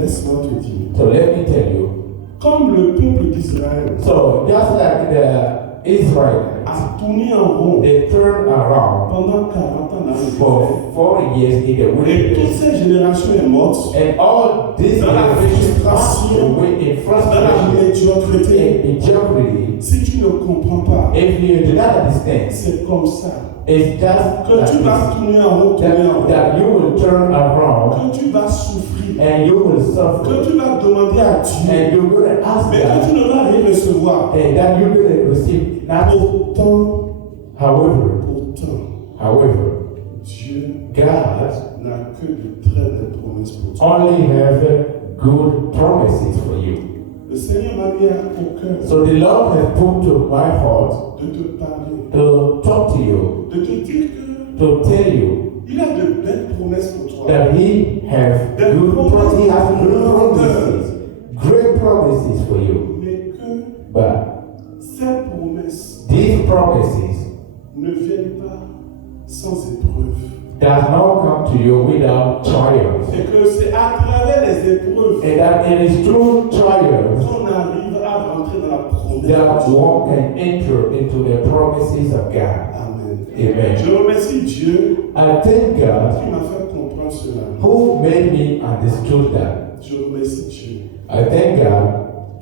laisse-moi te dire. So let me tell you. Comme le peuple d'Israël So just like the Israelites, a tourné en rond they turned around pendant 40 ans dans le for désert, 40 years in the et toute wilderness. cette génération est morte And all this dans la generation passed frustration, away in dans la frustration, médiocrité. in mediocrity. Si tu ne comprends pas, If you do not understand, c'est comme ça it's just que tu vas that, tourner en rond, tourner en rond, that you will turn around que tu vas souffrir, and you will que suffer. tu vas demander à Dieu, And you're going to ask mais que God, tu ne vas rien recevoir. and that you're going to receive nothing. Pourtant, However, Dieu God n'a que de très belles promesses pour toi. only have good promises for you. Le Seigneur m'a mis au cœur So the Lord has put to my heart de te parler, to talk to you, de te dire to tell you qu'il a de belles promesses pour toi. that He has good promises, great promises for you. Mais que But ces promesses these promises ne viennent pas sans épreuve. does not come to you without trials, Et que c'est à travers les épreuves and that it is through trials qu'on arrive à rentrer dans la promesse. that de Dieu. one can enter into the promises of God. Amen. Amen. Je remercie Dieu I thank God qui m'a fait comprendre cela. who made me understood that. Je remercie Dieu I thank God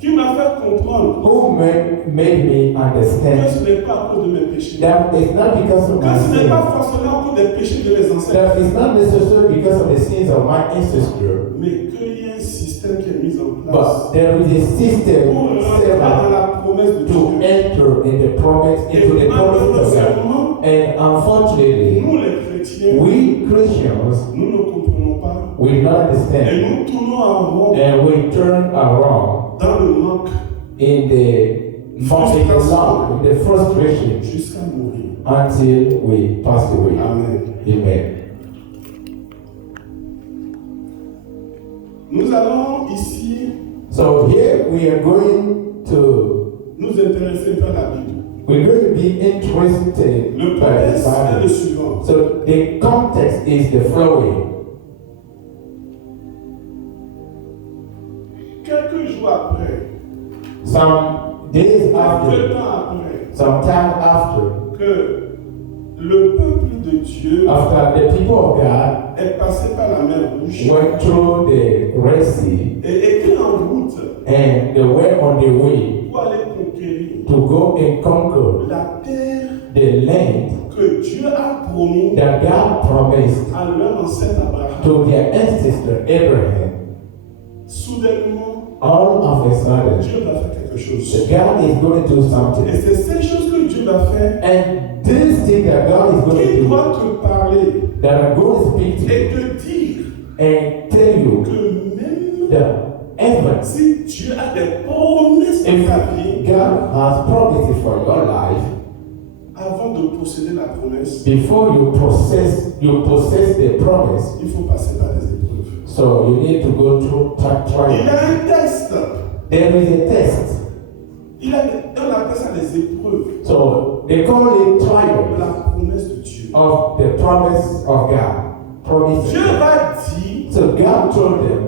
qui m'a fait comprendre who made me que understand ce n'est pas à cause de mes péchés. that it's not because of Que my ce n'est pas sins, forcément à cause des péchés de mes ancêtres. that it's not necessarily because of the sins of my ancestor, Mais qu'il y a un système qui est mis en place but there is a system pour rentrer set dans up la promesse de to Dieu. enter in the promise, into the promise of God. Malheureusement, And unfortunately, nous les chrétiens, we Christians, nous ne comprenons pas we don't et understand, nous tournons en rond and we turn around dans le manque in the frustration jusqu'à mourir. until we pass away. Amen. Amen. Nous allons ici So here we are going to, nous intéresser par la Bible. we're going to be interested Le by the contexte est le Bible. suivant. So the context is the following. Quelques jours après, Some days peu after, temps après, some time after, que le peuple de Dieu after the people of God est passé par la mer Rouge went through the Red Sea et était en route and they were on the way pour aller conquérir to go and conquer la terre the land que Dieu a promis that God promised à leur ancêtre Abraham. to their ancestor Abraham. Soudainement, All of a sudden, Dieu va faire quelque chose. God is going to do Et something. c'est cette chose que Dieu va faire And this thing that God is going to qui do, doit te parler that I'm going to speak to et you te dire and tell you que même that even si Dieu a des promesses dans if ta vie, God has promises for your life, avant de posséder la promesse, before you possess the promise, il faut passer par des épreuves. so you need to go through Il y trials. a un test. There is a test. On appelle ça des épreuves So they call it de trials la promesse de Dieu. of the promise of God. Promise. Dieu va dire So God told them,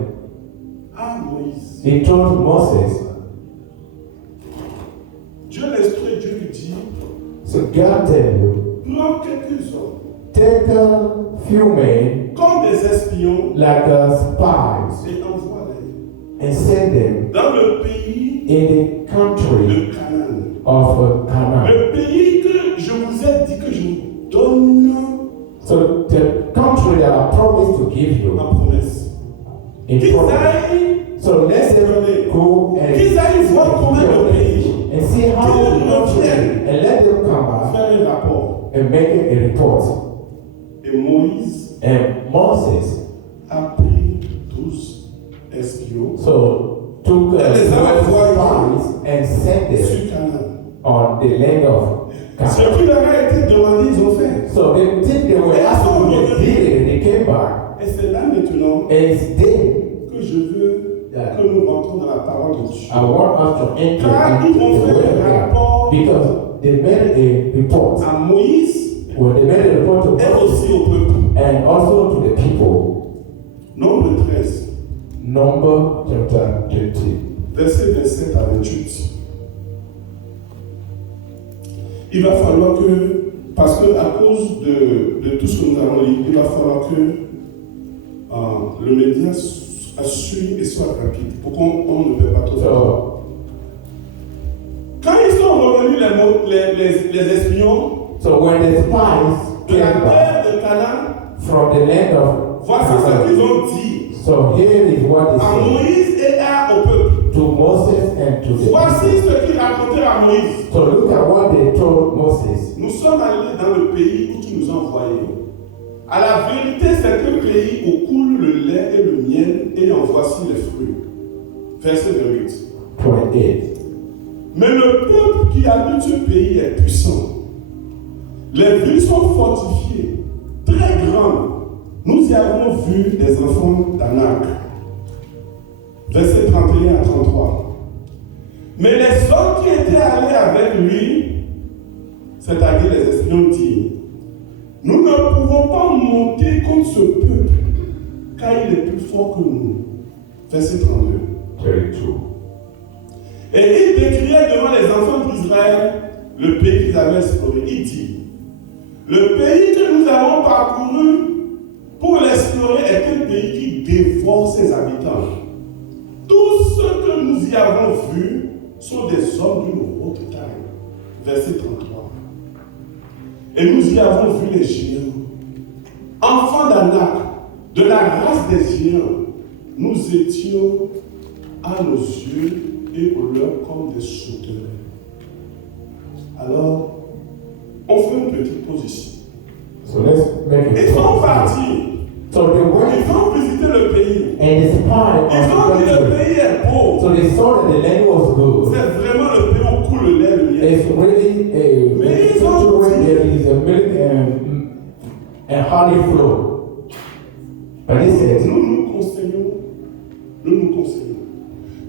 à Moïse, He told Moses, Dieu l'instruit, Dieu lui dit, so God tell you, prends quelques hommes take a few men comme des espions like spies et envoie-les and send them dans le pays in the country de Canaan. of Canaan. Le pays que je vous ai dit que je vous donne So the country that I promised to give you ma promesse. in Qu'ils promise. aillent, So let them go qu'ils aillent voir comment le pays and see how Qu'ils they love reviennent. and let them come back faire un rapport. and make a report. Et Moïse And Moses a pris 12 espions so took And they started spies and sent them sur Canaan. on the land of Ce Canaan. qui leur a été demandé, ils ont fait. So they think they were asking, they did it, and they came back. Et c'est là maintenant And it's then que je veux que nous rentrons dans la parole de Dieu. I want us to enter Car ils into vont the faire word un of God. rapport Because they made a report. à Moïse When they made a report to et Moses aussi au peuple. and also to the people, Nombre 13. Number chapter 20. Verset 27 à 28. Il va falloir que, parce que à cause de tout ce que nous avons lu, il va falloir que le média suive et soit rapide pour qu'on ne perd pas trop de temps. So, Quand ils sont revenus les espions so when the spies de la came back terre de Canaan, from the land of voici ce qu'ils Canaan, ont dit so here is what à they said Moïse et au peuple. to Moses and to the Voici people. ce qu'ils racontaient à Moïse. So look at what they told Moses. Nous sommes allés dans le pays où tu nous as envoyés. À la vérité, c'est un pays où coule le lait et le miel, et en voici les fruits. Verset 28. 28. Mais le peuple qui habite ce pays est puissant. Les villes sont fortifiées, très grandes. Nous y avons vu des enfants d'Anak. Verset 31 à 33. Mais les hommes qui étaient allés avec lui, c'est-à-dire les espions, dirent: nous ne pouvons pas monter contre ce peuple, car il est plus fort que nous. Verset 32. 32. Et il décriait devant les enfants d'Israël le pays qu'ils avaient exploré. Il dit: le pays que nous avons parcouru pour l'explorer est un pays qui dévore ses habitants. Tous ceux que nous y avons vus sont des hommes d'une haute taille. Verset 33. Et nous y avons vu les géants. Enfants d'Anak, de la race des géants, nous étions à nos yeux et aux leurs comme des sauterelles. Alors, on fait une petite pause ici. So let's make Ils it sont clear. partis. So they went Ils ont visité le pays. and they spied Ils ont on dit the le country. pays est beau. So they saw that the land was good. C'est vraiment le pays où coule le lait et le miel. It's really a country where there is a milk and honey flow. But they said, Nous nous conseillons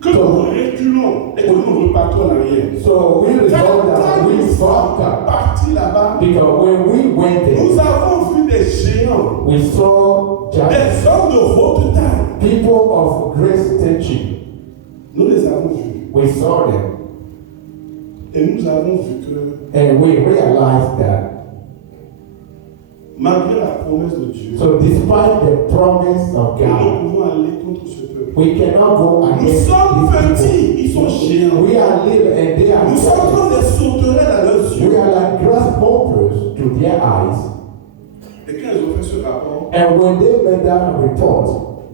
que nous reculons et que nous repartons en arrière. so we resolved that Quand we nous sommes fought partis là-bas, because when we went nous there, avons vu des géants, we saw giants, des hommes de haute taille. people of great stature. Nous les avons vus. We saw them Et nous avons vu que and we realized that. malgré la promesse de Dieu, So despite the promise of nous God, ne pouvons aller contre ce peuple. we cannot go Nous against sommes these petits, ils sont géants. people. We are little and they are Nous sommes giants. comme des sauterelles à leurs We yeux. are like grasshoppers to their eyes. Et quand ils ont fait ce rapport, And when they made that report,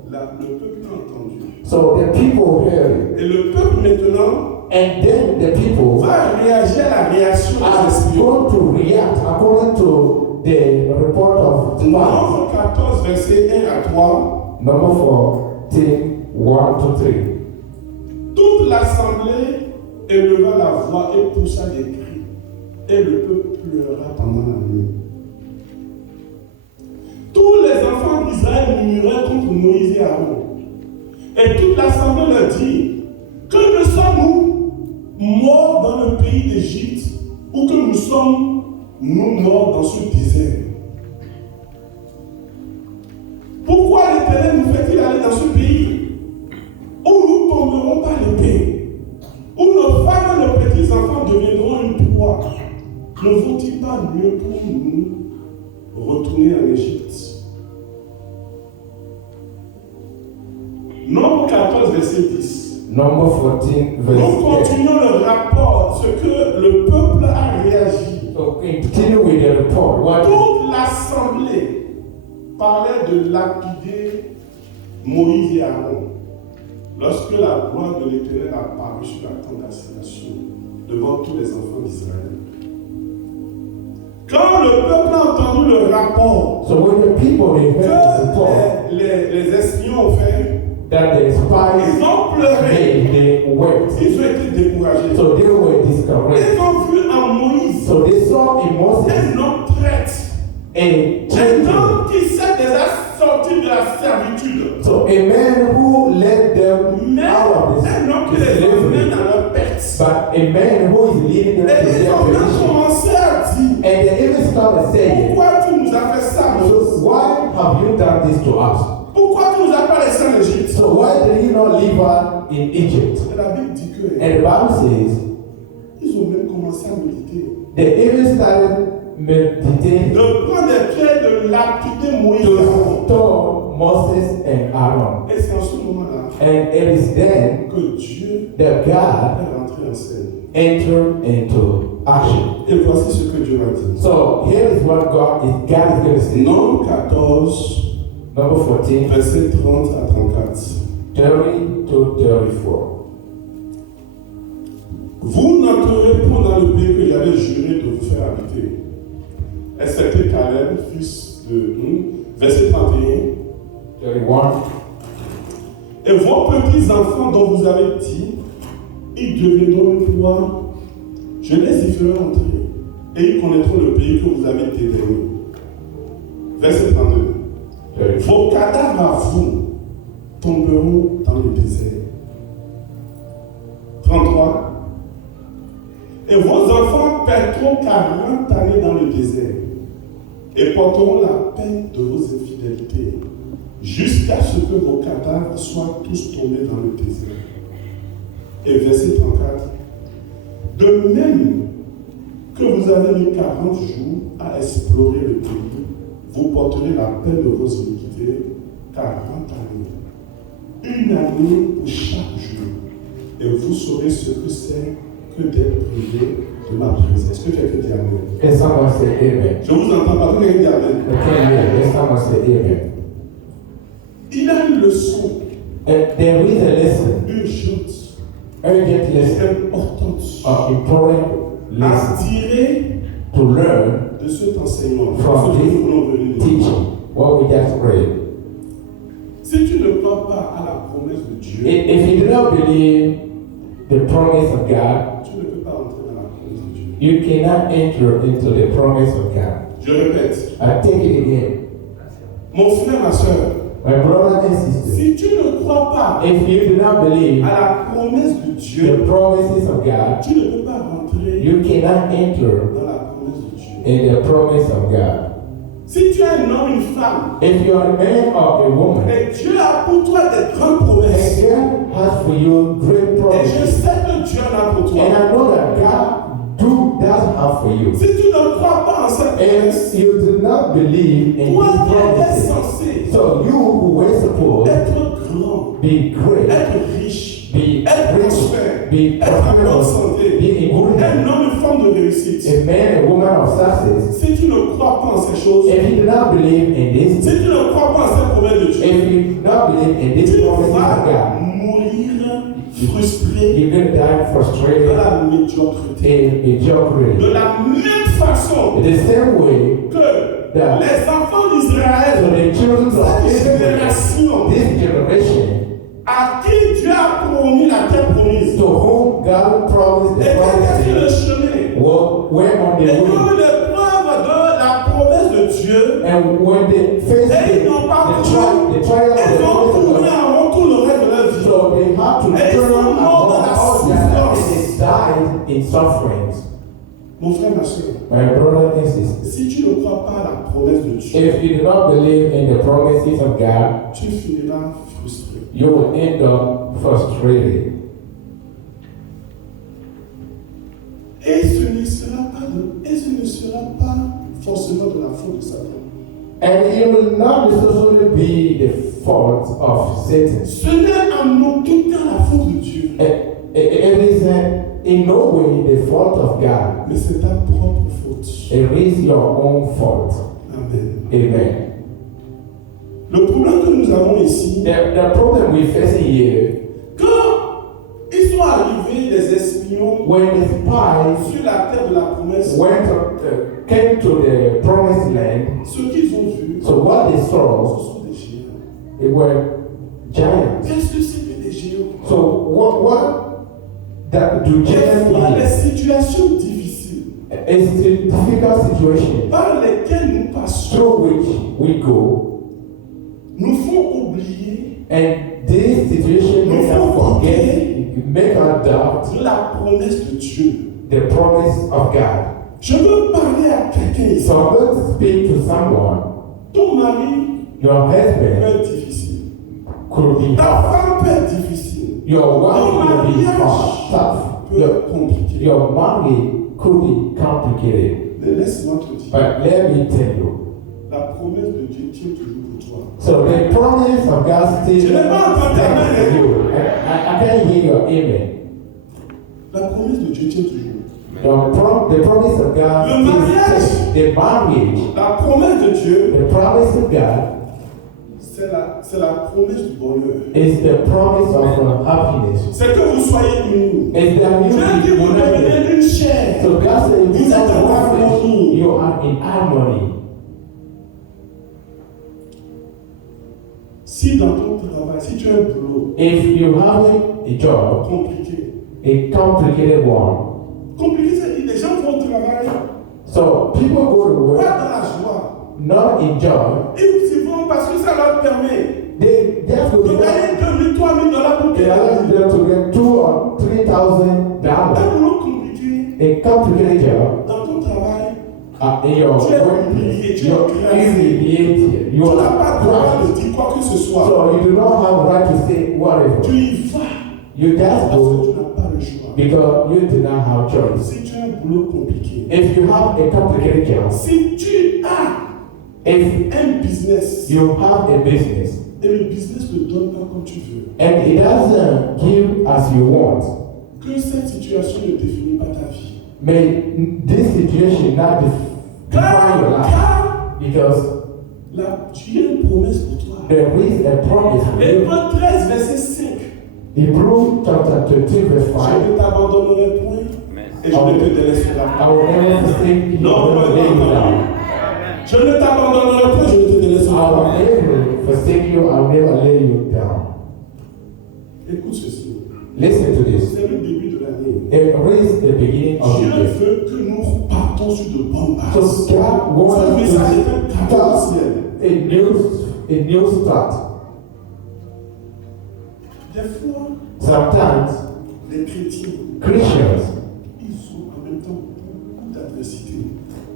le peuple a entendu. so the people heard it. Et le peuple maintenant And then the people va réagir à la réaction des are espions. going to react according to the report of spies. Nombre 14, verset 1 à 3. Number 14, 1 to 3. Toute l'assemblée éleva la voix et poussa des cris. Et le peuple pleura pendant la nuit. Tous les enfants d'Israël murmuraient contre Moïse et Aaron. Et toute l'assemblée leur dit: que ne sommes-nous morts dans le pays d'Égypte, ou que nous sommes nous morts dans ce désert? Pourquoi l'Éternel nous fait-il aller dans ce pays où nous tomberons par l'épée, où nos femmes et nos petits-enfants deviendront une proie? Ne vaut-il pas mieux pour nous retourner en Égypte? Nombre 14, verset 10. Number 14, Nous verse 10. continuons le rapport, ce que le peuple a réagi. So continue with the report. What Toute l'assemblée parlait de lapider Moïse et Aaron lorsque la gloire de l'Éternel a apparu sur la tente d'assignation devant tous les enfants d'Israël. Quand le peuple a entendu le rapport So when the people they heard the report que les espions ont fait, that the spies ils ont pleuré, they wept. ils ont été découragés. So they were discouraged. Ils ont vu en Moïse So they saw in Moses un homme prêtre, a un gentleman. homme qui s'est déjà sorti de la servitude, So a man who led them mais out of un homme qui this les emmène slavery, dans leur perte. but a man who is leading them to Et ils their ont même perdition. commencé à dire: And they even started saying, pourquoi tu nous as fait ça, Moïse? so why have you done this to us? Pourquoi tu nous as pas laissé en Égypte? So why did did he not leave her in Egypt? Et la Bible dit que And the Bible says ils ont même commencé à méditer. they even started meditating De prendre des pierres, de lapider Moïse. to stone Moses and Aaron. Et c'est en ce moment-là And it is then que Dieu that God est rentré en scène. entered into action. Et voici ce que Dieu m'a dit. So here is what God is going to say. Nombre 14, Number 14, verset 30 à 34. 30 to 34. Vous n'entrerez pas dans le pays que j'avais juré de vous faire habiter. Excepté Caleb, fils de nous. Verset 31. 31. Et vos petits-enfants dont vous avez dit, ils deviendront une proie. Je les y ferai entrer, et ils connaîtront le pays que vous avez déterminé. Verset 32. Vos cadavres à vous tomberont dans le désert. 33. Et vos enfants perdront 40 années dans le désert et porteront la peine de vos infidélités jusqu'à ce que vos cadavres soient tous tombés dans le désert. Et verset 34. De même que vous avez mis 40 jours à explorer le pays, vous porterez la peine de vos iniquités 40 années. Une année pour chaque jour. Et vous saurez ce que c'est que d'être privé de ma présence. Est-ce que quelqu'un dit Amen? Can someone say amen? Je vous entends pas. Quelqu'un dit Amen? Can someone say amen? Il a une leçon There is a lesson, urgente, urgent lesson, importante important à lesson tirer to learn de cet enseignement. from Ce que this nous voulons venir. teaching, what we just read. Si tu ne crois pas à la promesse de Dieu, If you do not believe the promise of God, tu ne peux pas entrer dans la promesse de Dieu. you cannot enter into the promise of God. Je répète, I take it again. mon frère, ma soeur, My brother and sister, si tu ne crois pas if you do not believe à la promesse de the Dieu, promises of God, tu ne peux pas rentrer you cannot enter dans la promesse de Dieu. in the promise of God. Si tu es un homme, une femme, If you are a man or a woman, et Dieu a pour toi des grandes and promesses, God has for you great et je promises, sais que Dieu en a pour toi. and I know that God does have for you. Si tu ne crois pas en cette promesse, And you do not believe in toi these qui étais promises, censé so you who were supposed être grand, to be great, être riche, be être rich, prospère, be être en bonne prosperous, santé, be in good un health, homme, une femme de réussite. a man, a woman of success. Si tu ne crois pas en ces choses, If you do not believe in this, si tu ne crois pas en cette promesse de Dieu, if you do not believe in this tu promises of vas God, mourir frustré you're going to die de frustrated la médiocrité. and mediocre. De la même façon The same way que that les enfants to d'Israël, the children of cette Israel, génération this generation, à qui Dieu a promis la terre promise, to whom God promised et the quand il a le promises, chemin, were on et the way. quand l'épreuve de la promesse de Dieu, And when they faced et ils n'ont pas the trial of the ils ont promise of tourné God, en rond tout le reste de leur vie. so they had to Et ils turn sont around morts dans la all their lives, souffrance. and they died in sufferings. Mon frère, ma soeur, My brother and sister, si tu ne crois pas à la promesse de Dieu, if you do not believe in the promises of God, tu finiras frustré. you will end up frustrated. Et ce ne sera pas forcément de la faute de Satan. And it will not necessarily be the fault of Satan. Ce n'est en aucun cas la faute de Dieu, It is in no way the fault of God. mais c'est ta propre faute. It is your own fault. Amen. Amen. Le problème que nous avons ici, The problem we face here, quand ils sont arrivés, les espions, when the spies sur la terre de la promesse, came to the promised land, ce qu'ils ont vu, so what they ce saw, sont des géants. they were giants. Qu'est-ce que c'est que des géants? So what that do Des fois, giants les mean? situations difficiles It's a difficult situation par lesquelles nous passons through which we go, nous font oublier and this situation make us forget, make us doubt la promesse de Dieu. the promise of God. Je veux parler à quelqu'un ici. So I'm going to speak to someone. Ton mari Your peut husband être difficile. could be Ta hard. femme peut être Your wife Ton will be mariage hard, tough. peut être compliqué. Your marriage could be complicated. Mais laisse-moi te dire, But let me tell you. la promesse de Dieu tient toujours pour toi. So the promise of God still Je n'ai pas entendu stands amen, for you. I can't hear your amen. La promesse de Dieu tient toujours. The promise of God Le mariage. is the marriage. La promesse de Dieu, The promise of God c'est la promesse du bonheur. is the promise of happiness. C'est que vous soyez unis. It's that you Dieu dit be vous united. devenez une chair. So God said, Vous you êtes en are one flesh. harmonie. You are in harmony. Si dans ton travail, si tu as un boulot If you have a job, compliqué, a complicated one, compliqué, c'est les gens vont au travail, so people go to pas work dans la joie. not in joy. Ils y vont parce que ça leur permet They have to de be gagner 2 000, 3 000 dollars pour They payer la allow vie. them to get $2,000 or $3,000. Un boulot compliqué, A complicated job dans ton travail, in your Tu es workplace, humilié, tu es you're écrasé. humiliated, tu you n'as pas are le droit crushed. de dire quoi que ce soit. So you do not have right to say Tu whatever. y vas You just parce que go tu n'as pas le choix. because you do not have choice. Si tu as un boulot compliqué, If you have a complicated job, si tu as if un business you have a business et le business ne donne pas comme tu veux, and it doesn't give as you want, que cette situation ne définit pas ta vie. may this situation not define your life Car because tu as une promesse pour toi. there is a promise for you. Hébreux 13, verset 5. Hebrews chapter 13 verse Je 5. ne t'abandonnerai point et je ne te délaisserai I pas. will never forsake you, Non, never lay you down. Je ne t'abandonnerai point, je ne te délaisserai I will pas. never forsake you, I will never lay you down. Écoute ceci. Listen to this. C'est le début de l'année. It is the beginning of the Dieu year. veut que nous partons sur de bonnes So bases. God wants Ce us message est un to cadeau start ciel. a new start. Des fois, Sometimes les chrétiens, Christians, ils ont en même temps beaucoup d'adversité.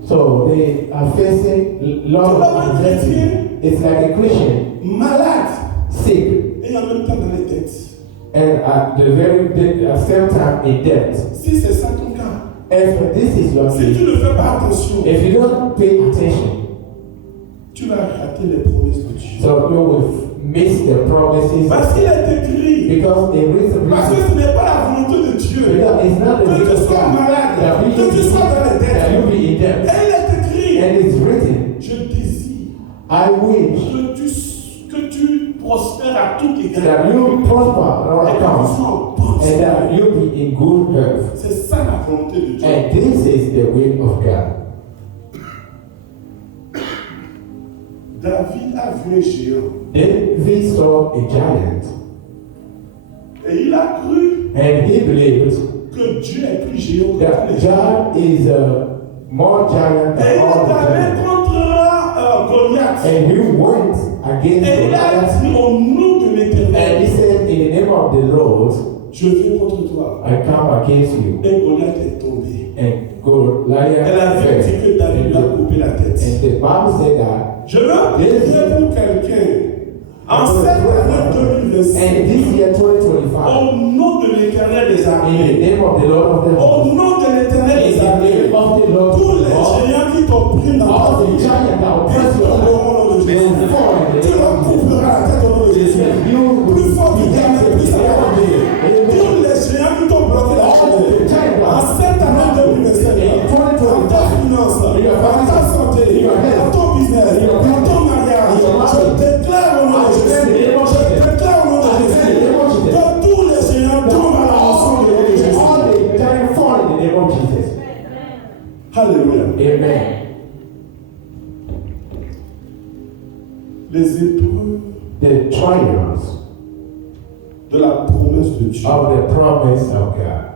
so they are facing a lot of adversity. It's like a Christian Malade sick et en même temps dans les dettes. and at the same time in debt. Si c'est ça ton cas, If this is your si case, tu ne fais pas attention, if you don't pay attention, tu vas rater les promesses de Dieu. so you will miss the promises. Parce qu'il est écrit, Because the reason, parce que ce n'est pas la volonté de Dieu because it's not the que will tu of sois God malade, that we que tu sois dans les that you dettes. be in Et debt. il est écrit, And it's written, je désire I wish que tu prospères à tout égard. that you prosper on Et que tu account sois en bonne and that santé. you be in good health. C'est ça la volonté de Dieu. And this is the will of God. David a vu un géant David saw a giant et il a cru and he believed que Dieu est plus géant que that tous les géants. God is more giant Et than il all est the allé giants. contre Goliath. And he went against Et il a Goliath dit au nom de and he l'Éternel, said, in the name of the Lord, je viens contre toi. I come against you. Et Goliath est tombé. And Goliath Elle avait dit que David lui a fell. coupé la tête. And the Bible said that. Je veux prier pour quelqu'un en cette année 2025. And this year 2025, Au nom de l'Éternel des in the armées. name of the Lord of the Au hosts, nom de l'Éternel in des the armées. name of the Lord Tous of the les hosts, géants qui t'oppriment dans all ta the vie. giants that oppress Ils your life, tomberont au nom de they Jésus. will fall in the Tu name leur of Jesus. couperas la tête au nom de Jésus. You will Plus fort que be jamais, plus ça va aller. Tous les géants qui t'ont bloqué la journée. En cette année 2025, dans ta finance, dans ta santé, dans ton business, dans ton mariage, je déclare au nom de Jésus. Je déclare au nom de Jésus que tous les géants tombent à la rançon du nom de Jésus. All the giants fall in the name of Jesus. Alléluia. Amen. Les épreuves The trials de la promesse de Dieu. of the promise of God.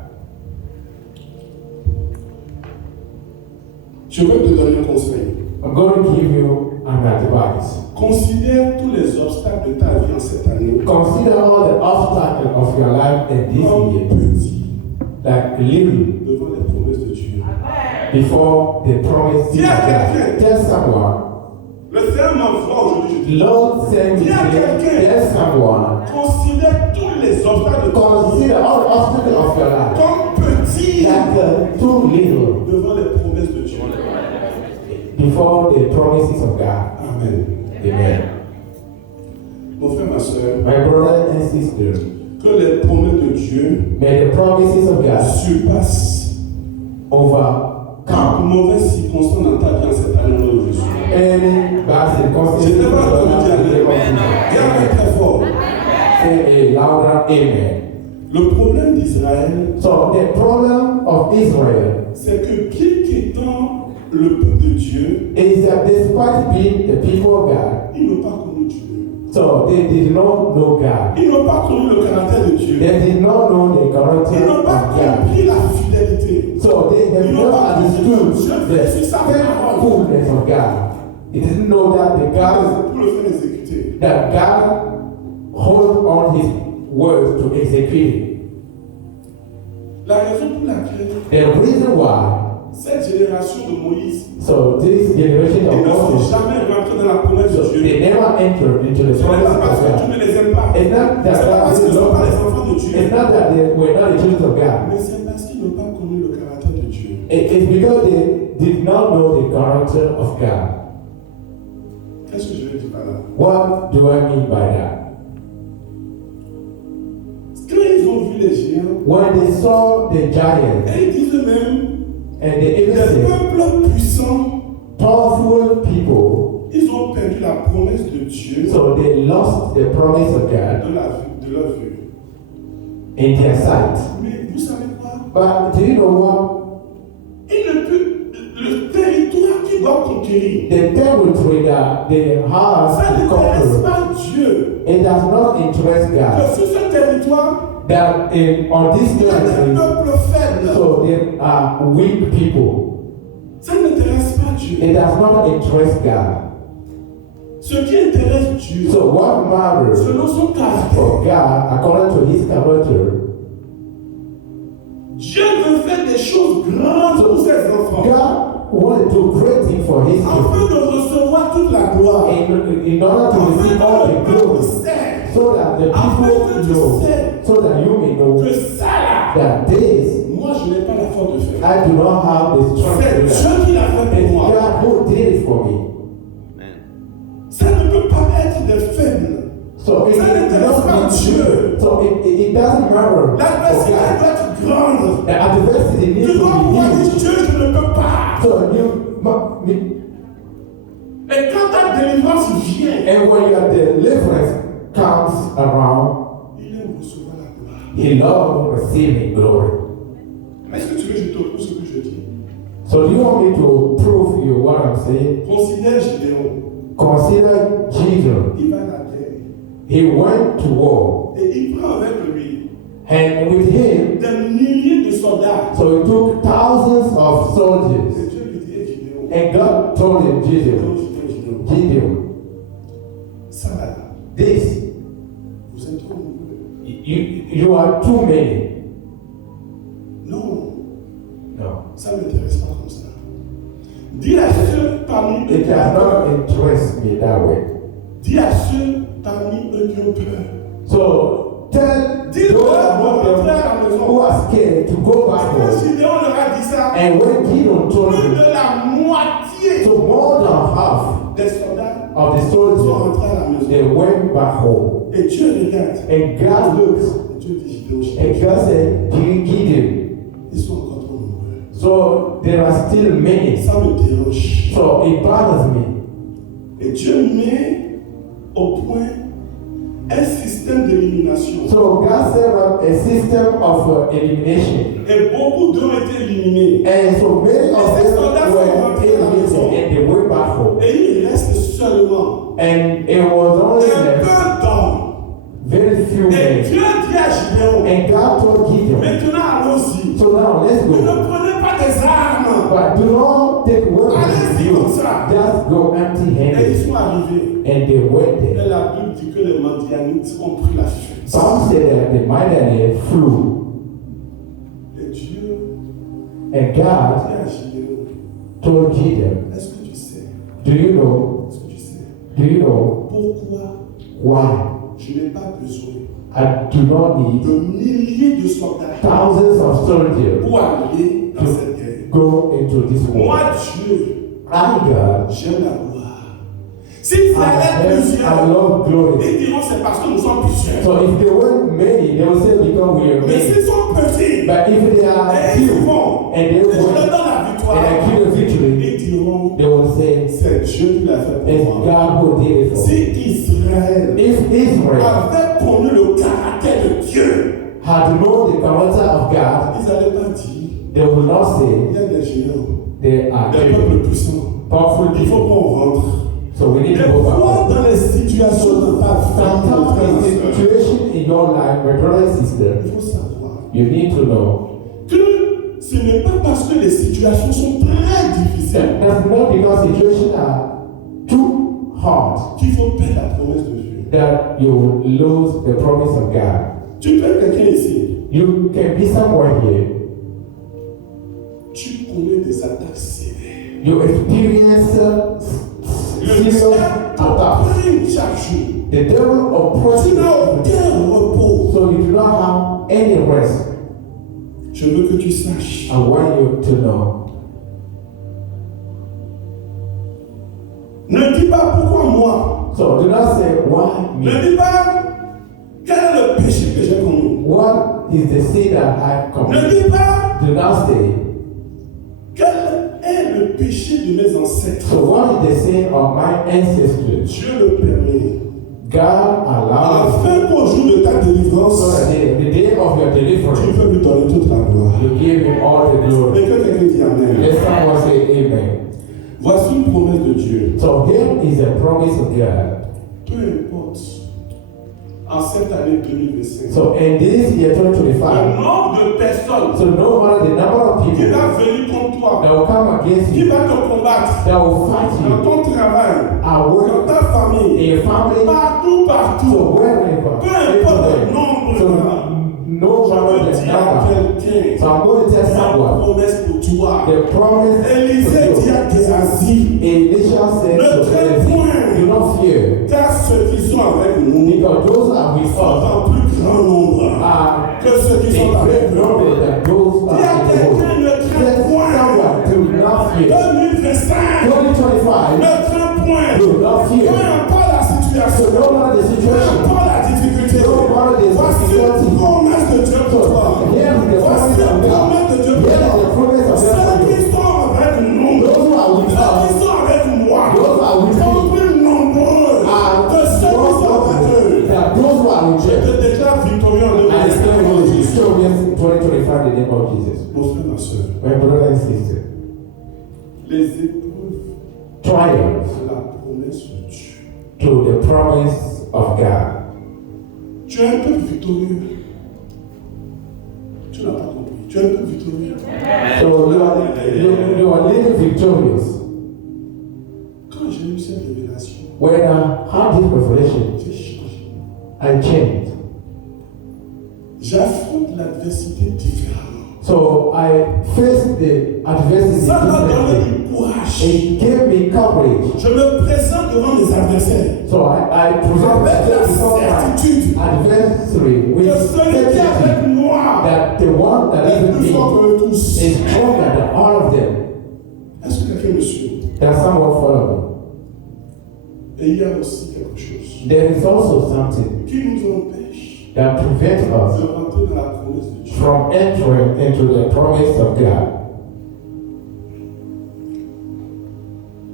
Je vais te donner un conseil. I'm going to give you an advice. Considère tous les obstacles de ta vie en cette année Consider all the obstacles of your life in this comme year, petits like little devant les promesses de Dieu. before the promise. Dis à quelqu'un. Tell someone. Le Seigneur m'envoie aujourd'hui, je te dis, Lord send me Dis à to quelqu'un. tell someone. considère tous les obstacles de ta sister, que les promesses de Dieu may the promises of God surpassent toute overcome mauvaise circonstance dans ta vie en cette année où je suis. any bad circumstances. Je n'ai pas in entendu dire your life. Amen. Dis très fort. Say a louder amen. Le problème d'Israël, So the problem of Israel c'est que bien qu'étant le peuple de Dieu, is that despite being the people of God, ils n'ont pas connu Dieu. so they did not know God. Ils n'ont pas connu le caractère de Dieu. They did not know the Ils character n'ont of pas God. compris la fidélité. So they have Ils n'ont not pas understood the faithfulness of God. They didn't know that the God pour le faire exécuter. that God holds on His words to execute it. La raison pour laquelle The reason why, cette génération de Moïse, so this generation ils of ne sont Moses, jamais rentrés dans la promesse de Dieu. they never entered into the Ce n'est promise pas parce of que tu God. ne les aimes pas. It's not Ce n'est that pas parce God qu'ils ne sont pas les is enfants de Dieu. It's not that they were not the children of God. Mais c'est parce qu'ils n'ont pas connu le caractère de Dieu. It's because they did not know the character of God. Qu'est-ce que je veux dire par là? What do I mean by that? Quand ils ont vu les géants, When they saw the giants, et ils disent eux-mêmes, and they even les said, peuples puissants, powerful people, ils ont perdu la promesse de Dieu so they lost the promise of God de leur vue. in their sight. Mais vous savez quoi? But do you know what? Il ne peut, le territoire qu'ils doivent conquérir, The territory that they have ça to n'intéresse conquer, pas Dieu. it does not interest Que God. sur ce territoire, That on this il y a des territory, peuples faibles. so they are weak people. Ça n'intéresse pas Dieu. It does not interest God. Ce qui intéresse Dieu, So what matters selon son caractère, for God, according to His character, Dieu veut faire des choses grandes pour ses enfants. God wanted to do great things for His Afin people de recevoir toute la gloire. in order to receive all Afin the que le peuple glory, sait so that the people know, so that you may know que ça là, that this moi je n'ai pas la force de faire. I do not have the strength C'est to do that. Dieu qui l'a fait It's pour moi. God who did it for me. Ça ne peut pas être des faibles. So it Ça n'intéresse pas doesn't Dieu. so it doesn't matter L'adversité for God. doit être grande. The adversity needs Tu to dois be pouvoir dire huge. Dieu, je ne peux pas. So Et quand ta délivrance vient, and when your deliverance comes around, il aime recevoir la gloire. He loves receiving glory. Est-ce que tu veux que je te prouve ce que je dis? So do you want me to prove you what I'm saying? Considère Gédéon. Consider Jesus. Il va à la guerre. He went to war, Et il prend avec lui and with him, des milliers de soldats. so he took thousands of Et soldiers. Dieu lui dit, hey, Gédéon. And God told him, Gédéon, Gideon, Gédéon, Gédéon. Gideon, Ça là, this, vous êtes trop nombreux. you are too many. Non, No, ça ne m'intéresse pas comme ça. Dis à ceux parmi eux it qui does ont peur. not interest me that way. Dis à ceux parmi eux qui ont peur. So tell Dis-leur those de among rentrer them à la maison. who are scared to go back Quand home. Gédéon leur a dit ça, And when Gideon told plus him, de la moitié so more than half des soldats of the sont soldiers, rentrés à la maison. they went back home. Et Dieu regarde. And God looks, Et Dieu dit Gédéon, and God said, Gideon, ils sont encore trop nombreux. so there are still many. Ça me dérange. So it bothers me. Et Dieu met au point un système d'élimination. So God set up a system of elimination. Et beaucoup d'eux ont été éliminés. And so many of them were eliminated and they went back home. Et il reste seulement And it was only un left peu d'hommes. very few Et men. Dieu dit à Gédéon, And God told Gideon, maintenant allons-y. so now let's Ne go. prenez pas des armes. But do not take weapons with Allez-y you. comme ça. Just go Et empty-handed. ils sont arrivés. And they went Et there. la Bible dit que les Madianites ont pris la fuite. Some said that the Midianites flew. Et Dieu And dit God à Gédéon, told Gideon, est-ce que tu sais? do you know, Est-ce que tu sais? do you know Pourquoi why je n'ai pas besoin I do not need de milliers de soldats thousands of soldiers pour aller dans cette guerre? go into this Moi, war? Dieu, I, God, j'aime la gloire. Si ça est I plusieurs, love glory. ils diront c'est parce que nous sommes plusieurs. So if they weren't many, they will say because we are Mais many. s'ils sont petits, But if they are et ils few vont, and they et je leur win donne la victoire, and I give a victory, ils diront they will say c'est Dieu qui l'a fait it's pour moi. God who did it for me. Si Israël If Israel avait connu le caractère de Dieu, had known the character of God, ils n'allaient pas dire they would not il y say a des géants, they are des great, peuples puissants. powerful Il faut people. qu'on rentre. So we need Et to go voir back. dans les situations de ta femme, Sometimes in the situation in your life, my brother and sister, il faut savoir you need to know que ce n'est pas parce que les situations sont très difficiles that that's not because situations are too hard qu'il faut perdre la promesse de Dieu. that you will lose the promise of God. Tu peux être quelqu'un ici, You can be somewhere here. tu connais des attaques sévères. You experience Le serious diable attacks. t'opprime chaque jour. The devil oppresses Tu n'as you, aucun repos. so you do not have any rest. Je veux que tu saches. I want you to know. Ne dis pas pourquoi moi. So do not say why Ne me. dis pas quel est le péché que j'ai commis. What is the sin that I Ne committed? dis pas Do not say. quel est le péché de mes ancêtres. So what is the sin of my ancestors? Dieu le permet. God allows Afin qu'au jour de ta délivrance, so that the day of your tu deliverance, peux lui donner toute la gloire. you give him all the glory. Et que quelqu'un dise Amen. Let someone say amen. Voici une promesse de Dieu. So here is a promise of God. Peu importe. En cette année 2025. So in this year Le 2025, nombre de personnes so no matter the number of qui people va venir contre toi, that will come against qui you, va te combattre that will fight dans you, ton travail, are dans working ta famille, in your family, partout, so partout. wherever, Peu importe le everywhere. nombre So là. no Je matter veux the dire à number. quelqu'un, So I'm going to tell il y a une someone promesse pour toi. the promise Élisée dit à Géhazi, Elisha said Ne to crains Gehazi, point. do not fear, car ceux qui sont avec nous because those that are with sont us en plus grand nombre are que ceux qui sont a avec great nous. number than those Dis à that are in the quelqu'un, world. ne Tell crains point. someone, do not fear. 2025, 2025, ne crains point. do not Peu fear. importe la So situation, no matter the peu situation, importe la difficulté, no matter the voici difficulty, une promesse de Dieu pour toi. here is the Voici promise of une God. promesse de Dieu pour Here is toi. the promise of God Ceux for qui you. sont avec nous, Those who are with ceux qui us, sont avec moi, those who are with sont me, plus nombreux are que ceux qui sont avec eux. that those who are with Je you. te déclare victorieux en I stand with 2025. you. Show me 2025 in the name of Jesus. Mon frère, ma soeur, My brother and sister, les épreuves trials de la promesse de Dieu. to the promise of God. Tu es un peu victorieux. Tu n'as pas compris. Tu es un peu victorieux. So you are little victorious. Quand j'ai eu cette révélation, When I had this revelation, j'ai changé. I changed. J'affronte l'adversité différemment. So I faced the adversity Ça m'a donné differently. du courage. It gave me courage. Je me présente devant mes adversaires So I present avec la myself before my certitude adversary with que celui qui est certainty avec moi that the one that est is with plus fort me que eux tous. is stronger than all of them. Est-ce que quelqu'un me suit? That someone follow Et il y a aussi quelque chose me. There is also something qui nous empêche that prevents de us rentrer dans la promesse de Dieu. from entering into the promise of God.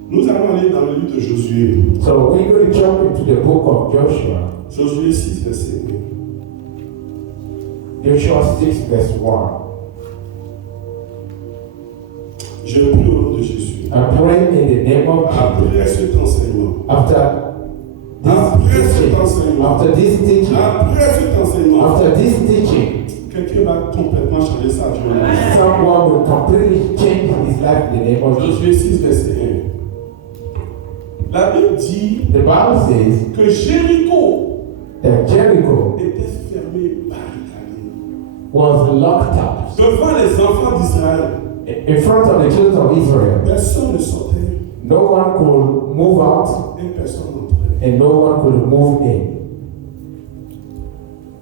Nous allons aller dans le livre de Josué. So we're going to jump into the book of Joshua. Josué 6, verset 1. Joshua 6 verse 1. Je prie au nom de Jésus. I pray in the name of Jesus. Après cet enseignement, After this teaching, after this teaching, quelqu'un va complètement changer sa vie. someone will completely change his life in the name of Jesus. Josué 6, verset 1. La Bible dit The Bible says que Jéricho that Jericho était fermé, barricadé. was locked up Devant les enfants d'Israël, in front of the children of Israel. personne ne sortait No one could move out et personne n'entrait. and no one could move in.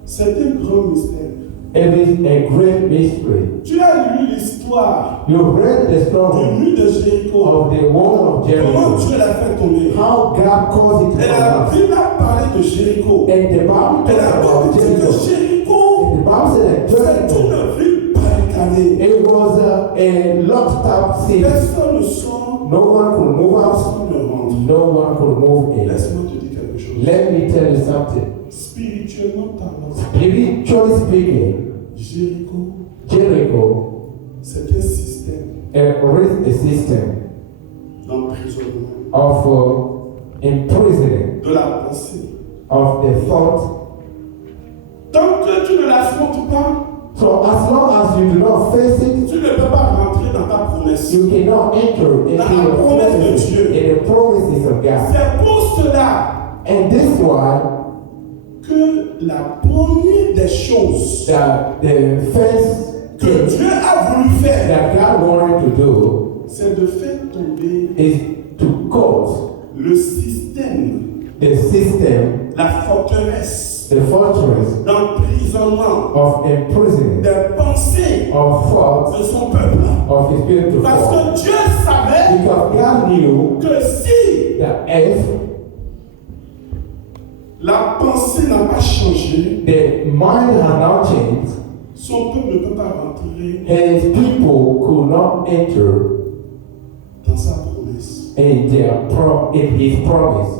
C'est un grand mystère. It is a great mystery. Tu as lu l'histoire You read the du story mur de Jéricho. of the wall of Comment Jericho. Dieu l'a fait tomber. How God caused it to Et la collapse. Bible a parlé de Jéricho. And the Bible Et talks la about Bible dit que Jericho. Jéricho, And the Bible said that c'est Jericho, une ville barricadée. it was a locked-up city. Personne ne sort, No one could move out. personne ne rentre. No one could move in. Laisse-moi te dire quelque chose. Let me tell you something. Spirituellement parlant, Spiritually speaking, Jericho c'est un système is a system d'emprisonnement of imprisoning de la pensée. of the thought. Tant que tu ne l'affrontes pas, So as long as you do not face it, tu ne peux pas rentrer dans ta promesse. you cannot enter into La the promesse de promises Dieu. and the promises of God. C'est pour cela And this why que la première des choses that the first que thing Dieu a voulu faire, that God wanted to do c'est de faire tomber is to cause le système, the system, la forteresse the fortress d'emprisonnement of imprisoning des pensées of thoughts de son peuple. of his spirit to Parce fall. que Dieu savait Because God knew que si that if la pensée n'a pas changé, the mind had not changed, son peuple ne peut pas rentrer his people could not enter dans sa promesse. in his promise.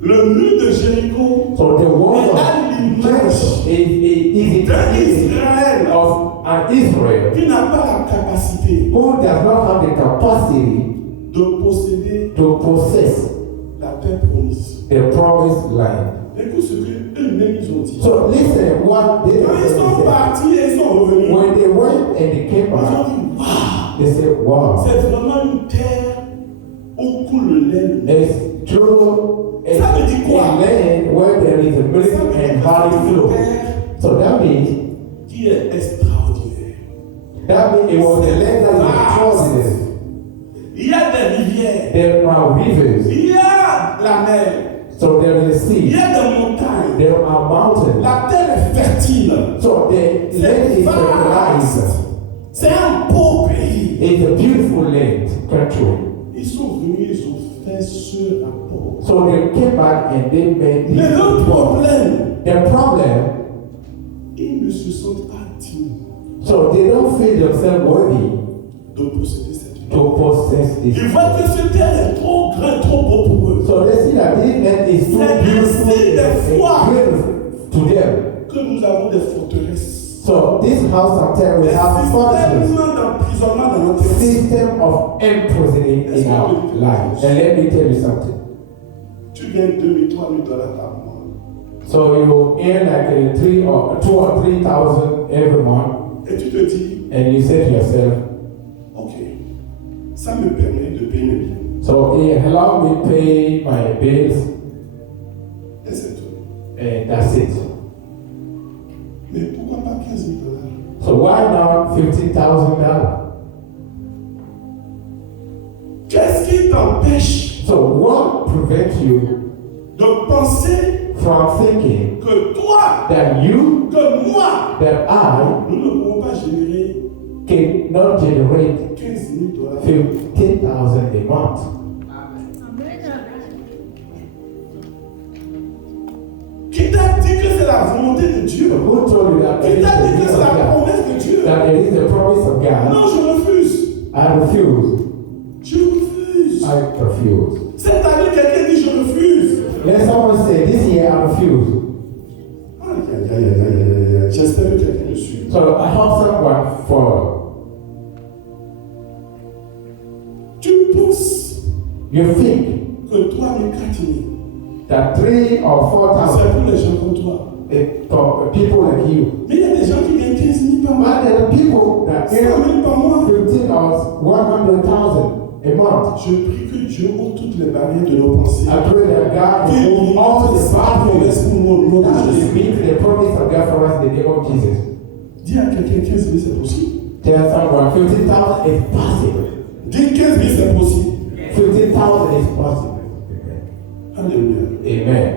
Le mur de Jéricho So the wall est of à l'image Jericho is d'un a Israël of an Israel qui n'a pas la capacité who does not have the capacity de posséder to possess la terre promise. the promised land. Écoute ce qu'eux-mêmes ils ont dit. So listen what they Quand ils sont said. partis et ils sont revenus, When they went and they came ils ont back, dit waouh, they said, wow, c'est vraiment une terre où coule le lait. Le miel. it's true. It's Ça veut dire quoi? a land where there is a milk Ça veut dire and que honey c'est une flow. terre So that means qui est extraordinaire. it was a land that was extraordinary. Il y a des rivières, There are rivers, il y a la mer, so there is a il y sea, a des montagnes. there are mountains. La terre est fertile. So the land C'est is vaste. fertilized. C'est un beau pays. It's a beautiful land, country. Ils sont venus, ils ont fait ce rapport. So they came back and they made Mais this le report. problème, The problem, ils ne se sentent pas dignes so they don't feel themselves worthy de posséder cette terre. to possess this. Ils voient que cette terre est trop grande, trop beau pour eux. So they see that this land is so C'est beautiful ainsi des fois and great to them. que nous avons des forteresses. So this house of terror will have fortress, Système d'emprisonnement dans notre vie. system of imprisoning in our life. And let me tell you something. Tu gagnes 2 000, 3 000 dollars par mois. So you earn like 2 or 3,000 every month, Et tu te dis, and you say to yourself, ok, ça me permet de payer mes billes. so it allow me pay my bills, Et c'est tout. and that's it. Mais pourquoi pas 15 000 dollars? So why not $15,000? Qu'est-ce qui t'empêche So what prevents you de penser from thinking que toi, that you, que moi, that I nous ne pouvons pas générer cannot generate 15 000 dollars? $15,000 a month? Qui t'a dit que c'est la volonté de Dieu? Who told you that there Qui is t'a the dit que will c'est of la God? promesse de Dieu? That there is the promise of God? Non, je refuse. I refuse. Je refuse. I refuse. Cette année, quelqu'un dit je refuse. Let someone say, this year I refuse. Aïe, aïe, aïe, aïe, aïe, aïe. J'espère que quelqu'un me suit. So I have someone for Tu penses you think que 3 000, 4 000, that 3 or 4,000 c'est pour les gens comme toi. for people like you. Mais il y a des gens qui gagnent 15 000 par mois, But there are people that 100 earn 000 par mois. 15 or 100,000 a month. Je prie que Dieu ôte toutes les barrières de nos pensées. I pray that God Qu'il will remove all the sa promesse barriers pour nous au nom de that will Jésus. meet the promise of God for us in the name of Jesus. Dis à quelqu'un 15 000 c'est possible. Tell someone 15,000 is possible. Dis 15 000 c'est possible. 15,000 is possible. Alléluia. Amen.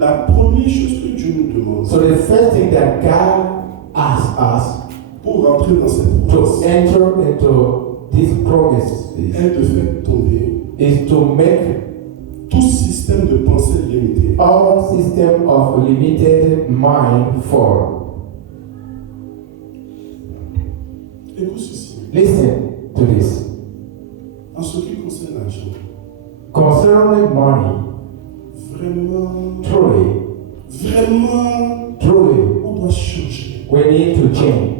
La première chose que Dieu nous demande So the first thing that God asks us pour rentrer dans cette promesse to enter into this promise est de faire tomber is to make tout système de pensée limité. all system of limited mind fall. Écoute ceci. Listen to this. En ce qui concerne l'argent, Concerning money, vraiment, truly, on doit changer. we need to change.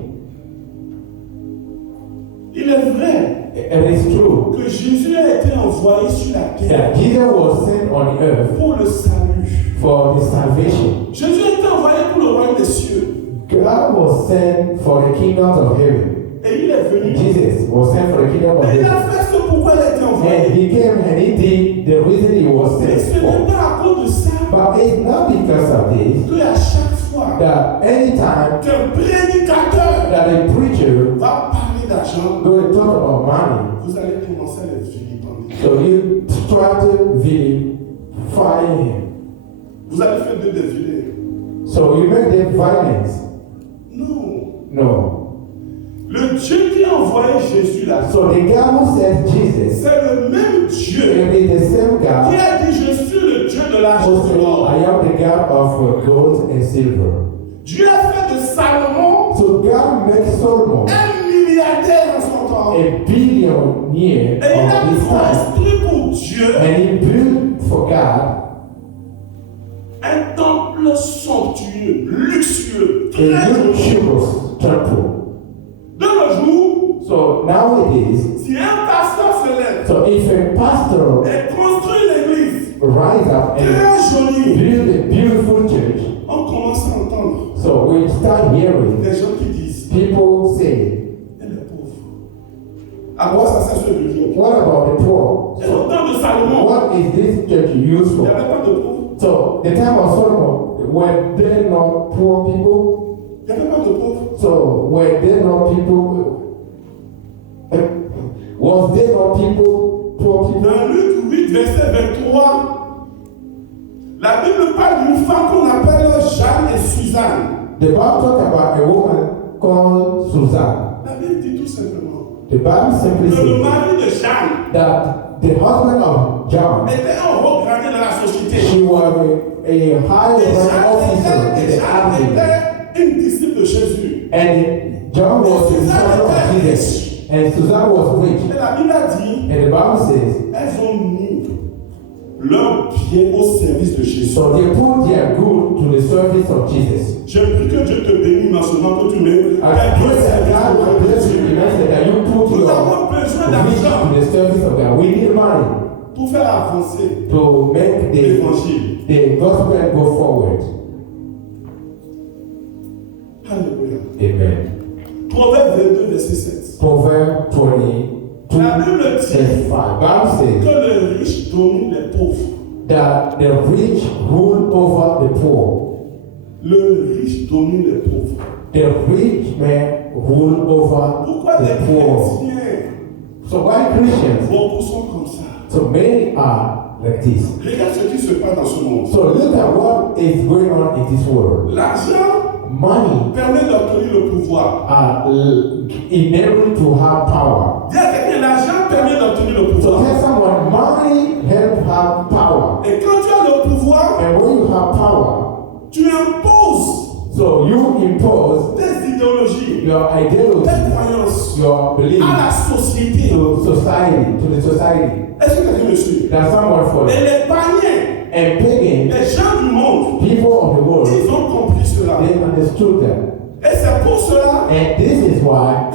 Il est vrai It is true que Jésus a été envoyé sur la terre that Jesus was sent on earth pour le salut. for the salvation. Jésus a été envoyé pour le royaume des cieux. God was sent for the kingdom of heaven. Et il est venu. Jesus was sent for the kingdom of Et il a heaven. fait ce pourquoi il a été And envoyé. he came and he did the reason he was Et sent ce n'est for. pas à cause de ça But it's not because of this que à chaque fois that anytime qu'un prédicateur that a preacher va parler d'argent, go to talk about money, vous allez commencer à les vilipender. so you try to vilify him. Vous allez faire de défiler. So you make them violence. Non. No. Le Dieu qui a envoyé Jésus là, So the God who sent Jesus, c'est le même Dieu it is the same qui God a dit je suis le Dieu de l'argent who et de said, l'or. I am the God of gold and silver. Dieu a fait de Salomon So God makes Solomon un milliardaire en son temps. a billionaire Et il a of his time. construit pour Dieu And he built for God un temple somptueux, luxueux, a très joli. luxurious temple. De nos jours, So nowadays, si un pasteur se lève so if a pastor et construit l'église rise up and très jolie, build a beautiful church, on commence à entendre so we start hearing des gens qui disent people say, elle est pauvre. À quoi ça sert ce religion? what about the poor? Et au temps de Salomon, What is this church used il n'y for? avait pas de pauvres. So the time of Solomon, were there not poor people? Il n'y avait pas de pauvres. So were there not people? Was there not people, poor people? Dans Luc 8, verset 23, la Bible parle d'une femme qu'on appelle Jeanne et Suzanne. The Bible talk about a woman called Susan. La Bible dit tout simplement The Bible simply que le says mari de Jeanne that the husband of John, était un haut gradé dans la société. she was a high Et rank officer in the Jeanne army, était une disciple de Jésus. and John was the disciple of Jesus, and Susan was rich. Et la Bible a dit, And the Bible says, elles ont mis leur bien au service de Jésus. so they put their good to the service of Jesus. Je prie que Dieu te bénisse maintenant, que tu mets I pray that God will bless you immensely, that you put Nous your avons besoin wish d'argent to the service of God. We need money pour faire avancer to make l'évangile. the gospel go forward. Alléluia. Amen. Proverbe 22, verset 7. Proverbe 22, La Bible verse dit 5. Bible que says le riche domine les pauvres. that the rich rule over the poor. Le riche domine les pauvres. The rich man rule over Pourquoi les the poor. chrétiens, So why Christians? beaucoup sont comme ça? So many are like this. Regarde ce qui se passe dans ce monde. So look at what is going on in this world. L'argent Money permet d'obtenir le pouvoir. enable to have power. Dis à quelqu'un, l'argent permet d'obtenir le So pouvoir. tell someone, money help have power. Et quand tu as le pouvoir, And when you have power, tu imposes so you impose tes idéologies, your tes ideology, croyances your belief à la société. to society, to the society. Est-ce que quelqu'un me suit? That someone Et for les païens, and pagan les gens du monde, people of the world, ils ont compris cela. they understood that. Et c'est pour cela And this is why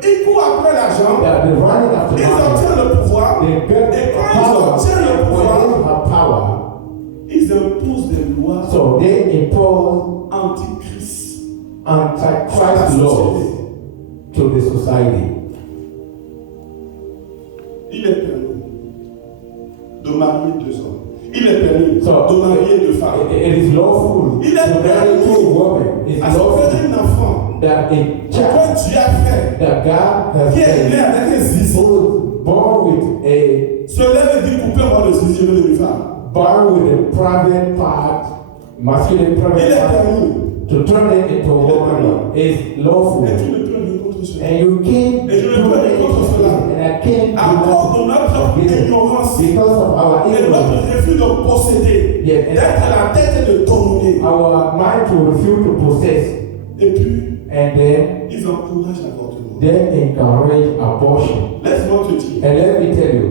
qu'ils courent après l'argent, that the running after ils money, obtiennent le pouvoir, they get et quand ils power. obtiennent le When pouvoir, they have power, ils imposent des lois so they impose antichrist anti-Christ laws to the society. Il est permis de marier deux hommes. Il est permis So de marier deux femmes. it is lawful Il to est marry two permis women. It's à se faire lawful un enfant that a que child Dieu a fait, that God has qui est né made avec un zizi, who is born with se lève et dit coupez-moi le zizi, je veux une femme. born with a private part masculine Il est promise permis. to turn it into a woman is lawful. Et tu ne peux rien contre cela. And you can't Et je ne do peux rien it, contre cela. and I can't À do cause de notre nothing ignorance because of our et ignorance. notre refus de posséder, Yeah, and d'être à la tête et de dominer. our mind to refuse to possess, Et puis, and then ils encouragent l'avortement. they encourage abortion. Laisse-moi te dire, And let me tell you,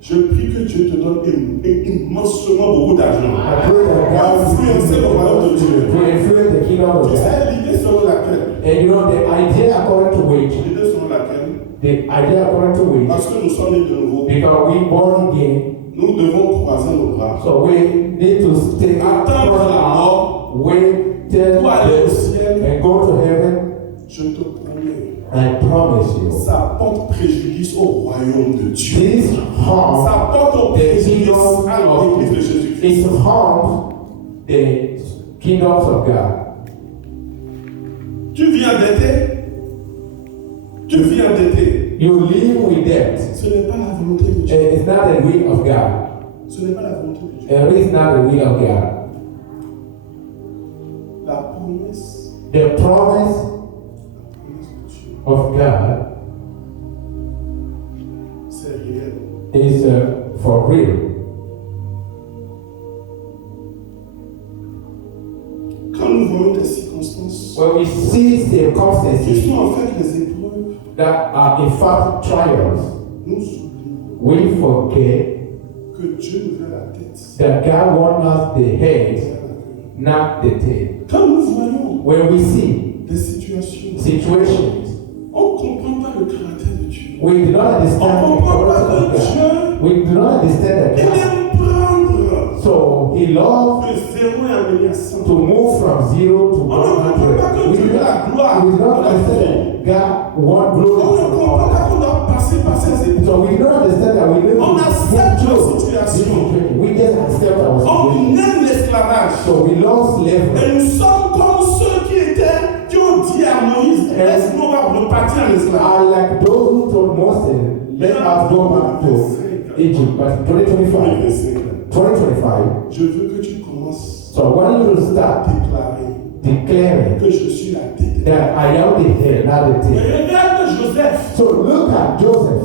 je prie que Dieu te donne immensement beaucoup d'argent. I pray that God Influencer le royaume de Dieu. to influence the kingdom of Tu God. sais l'idée selon laquelle, And you know the idea according to which, l'idée selon laquelle, parce que nous sommes nés de nouveau, because we born again, nous devons croiser nos bras. so we need to stay Attendre la mort wait till pour aller au death ciel. and go to heaven. Je te promets, I promise you, ça porte préjudice au royaume de Dieu. this harm Ça porte au the préjudice kingdom à of l'église de Jésus-Christ. it harms the kingdoms of God. Tu vis endetté. Tu vis endetté. You live with debt. Ce n'est pas la volonté de Dieu. And it's not the will of God. Ce n'est pas la volonté de Dieu. It is not the will of God. La promesse The promise de Dieu, of God c'est réel. is for real. Quand nous voyons des circonstances When we see qui circumstances sont en fait les épreuves, that are in fact trials, nous oublions we forget que Dieu nous veut la tête. that God wants us the head, pas la queue. not the tail. Quand nous voyons When we see des situations, situations, on ne comprend pas le caractère de Dieu. we do not understand the On ne comprend pas character of que God. Dieu, We do not understand il that God. aime prendre So He loves de 0 et amener à 100. to move from 0 to On ne comprend pas 100. que We Dieu do veut not, la gloire we do dans not la vie. understand God want On glory ne from comprend our pas life. qu'on doit passer par ces épreuves. So we do not understand that we need to On accepte through nos this situations. situation. We just accept our On situation. aime l'esclavage. So we love slavery. Et nous sommes comme ceux qui ont dit à Moïse, laisse-nous repartir en esclavage. Are like those who told Moses, let us go back to Egypt. But 2025, Je veux que tu commences so I want you to à start déclarer declaring que je suis la tête. that I am the head, not the Et tail. regarde Joseph, So look at Joseph.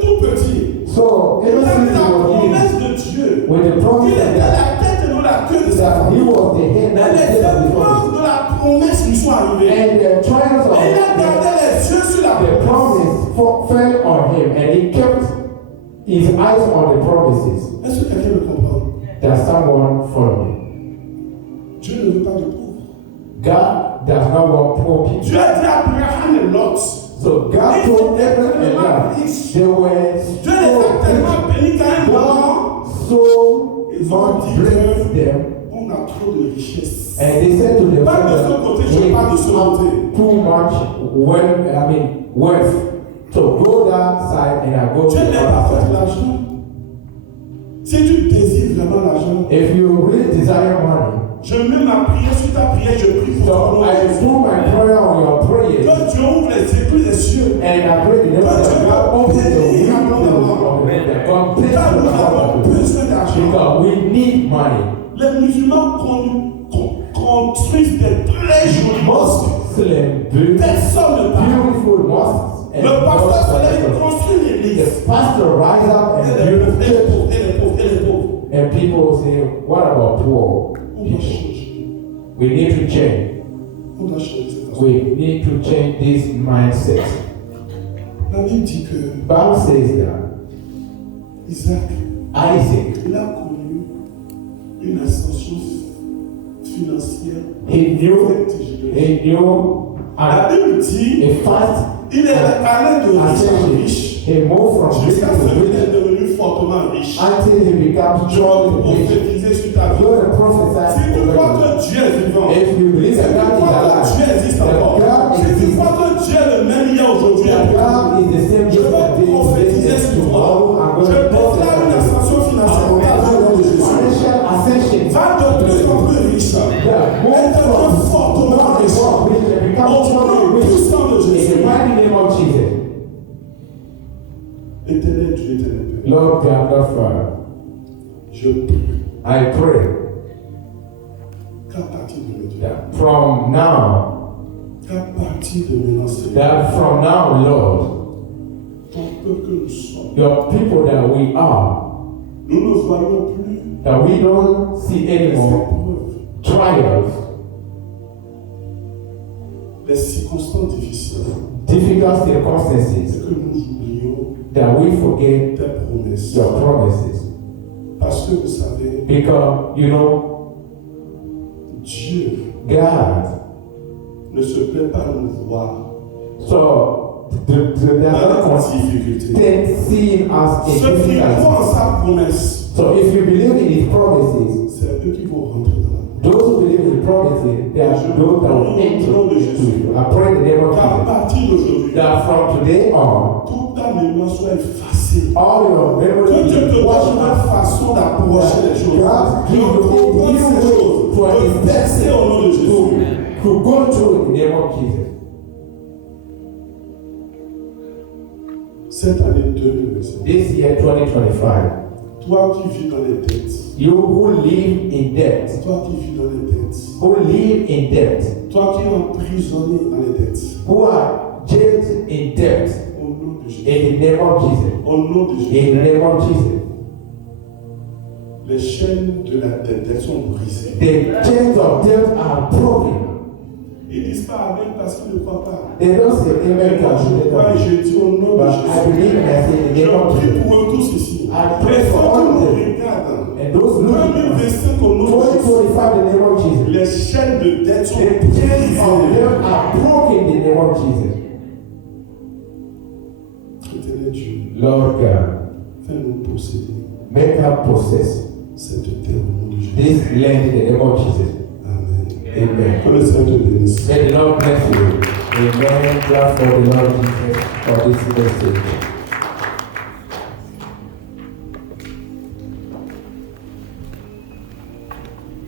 tout petit. So Il ever avait since la he was promesse in, de Dieu. with the Il promise était of God, la tête et non la queue de sa that he famille. was the head, Mais not the les tail of the épreuves family. de la promesse lui sont arrivées. And the trials of Et il a gardé les yeux sur la the promesse. promise fell on him, and he kept his eyes on the promises. Est-ce que quelqu'un me comprend? That someone follow me. Dieu ne veut pas de pauvres. God does not want poor people. Dieu a dit à Abraham et Lot. So God told Abraham and Lot they were Dieu les a tellement bénis qu'à un moment, so ils ont much dit blessed que them, on a trop de richesses. and they said to them, Pas de ce côté, je parle de ce côté. too much wealth. So go that side and I go to Dieu the n'est pas other fait side. l'argent. Si tu désires vraiment l'argent, If you really desire money, je mets ma prière sur ta prière, je prie pour so toi. I do my prayer on your prayers, Que Dieu ouvre les cieux. and I pray that God open the windows of heaven, that God bless Car nous avons the besoin d'argent. because we need money. Les musulmans construisent des très jolis mosques. Muslim build Personne ne parle. beautiful mosques. And Le pasteur se lève, il the construit l'église. pastor rise up Et and les build pauvres, a et les church. pauvres, et les pauvres, et les pauvres. And people say, what about poor On doit people? changer. We need to change. On doit changer cette façon. We need to change this mindset. La Bible dit que Bible says that Isaac, Isaac, il a connu une ascension financière he knew La Bible dit a fast il est allé de riche en ascension. riche He moved from rich jusqu'à to ce qu'il rich est devenu fortement riche. until he becomes Je strong veux and rich. prophétiser sur ta vie. You're the prophet. Si tu crois que Dieu est vivant, If you believe si that tu God is crois que alive, Dieu existe that encore, God si tu exists, crois que Dieu est le même hier, aujourd'hui et that demain, God is the same je veux yesterday, prophétiser today, sur tomorrow, toi. I'm Je going to déclare une ascension financière au nom de Jésus. financial ascension. Va de plus en plus riche. Yeah, Et move devient from fortement not riche. the rich and become Au strong nom and rich. puissant de In the Jésus. mighty name of Jesus. Éternel Dieu, éternel Père, Lord God, Lord Father, je prie I pray that from now, qu'à partir de maintenant, Seigneur, that from now, Lord, ton peuple que nous sommes, your people that we are, nous ne voyons plus that we don't see les anymore épreuves, trials, les circonstances difficiles, difficult et circumstances, que nous oublions that we forget tes promesses. your promises. Parce que vous savez, Because, you know, Dieu God, ne se plaît pas de nous voir so the dans devil la difficulté. constantly seeing us in Ceux qui croient difficulty. en sa promesse, So if you believe in his promises, c'est eux qui vont rentrer dans la those who believe in his promises, they are those that will enter into it. I pray in the name of qu'à Jesus partir d'aujourd'hui, that from today on, toute ta mémoire soit effacée. all your Que memories Dieu te wash donne une out. façon d'approcher les choses. God give De you comprendre a ces new choses. way to De verser au nom de understand, Jésus. to go through in the name of Jesus. Cette année 2025, This year 2025, toi qui vis dans les dettes, you who live in debt, toi qui vis dans les dettes, who live in debt, toi qui es emprisonné dans les dettes, who are jailed in debt, au nom de Jésus, in the name of Jesus, au nom de in Jésus, the name of Jesus, les chaînes de la dette sont brisées. the chains of debt are broken. Ils disent pas Amen parce qu'ils ne croient pas. They don't say amen Mais moi, because je they crois et don't. je dis au nom de But I Jésus. believe and I say in the Je name of prie Jesus. pour eux tous ici. I pray Les for fois que all nous of them. regardons, And those looking 2025 au nom de Jésus, 2025 in the name of Jesus. les chaînes de dette sont The chains of brisées. debt are broken in the name of Jesus. Éternel Dieu, Lord God, fais-nous posséder make us possess cette terre au nom de Jésus. this land in the name of Jesus. Amen. Amen. Que le Seigneur te bénisse. May the Lord bless you. Amen. Clap for the Lord Jesus for this message.